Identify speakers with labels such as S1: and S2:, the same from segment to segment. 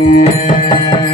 S1: Yeah.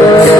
S1: Yeah.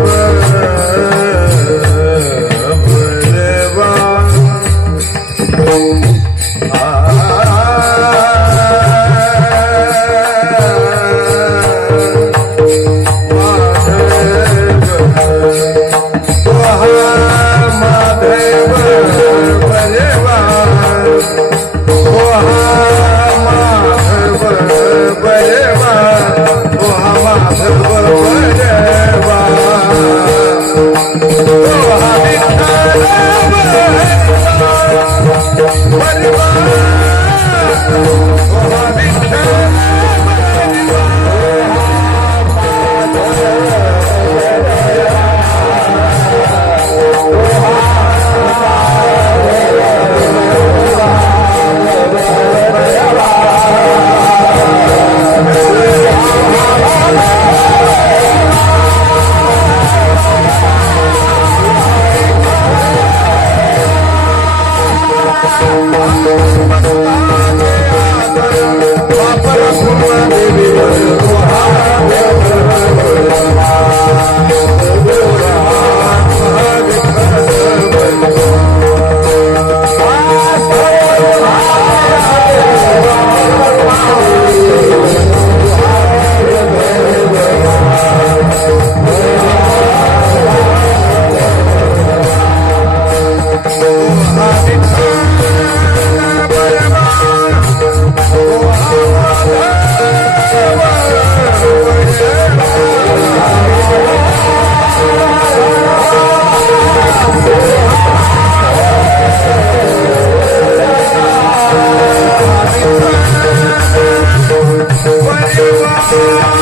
S1: Oh, Música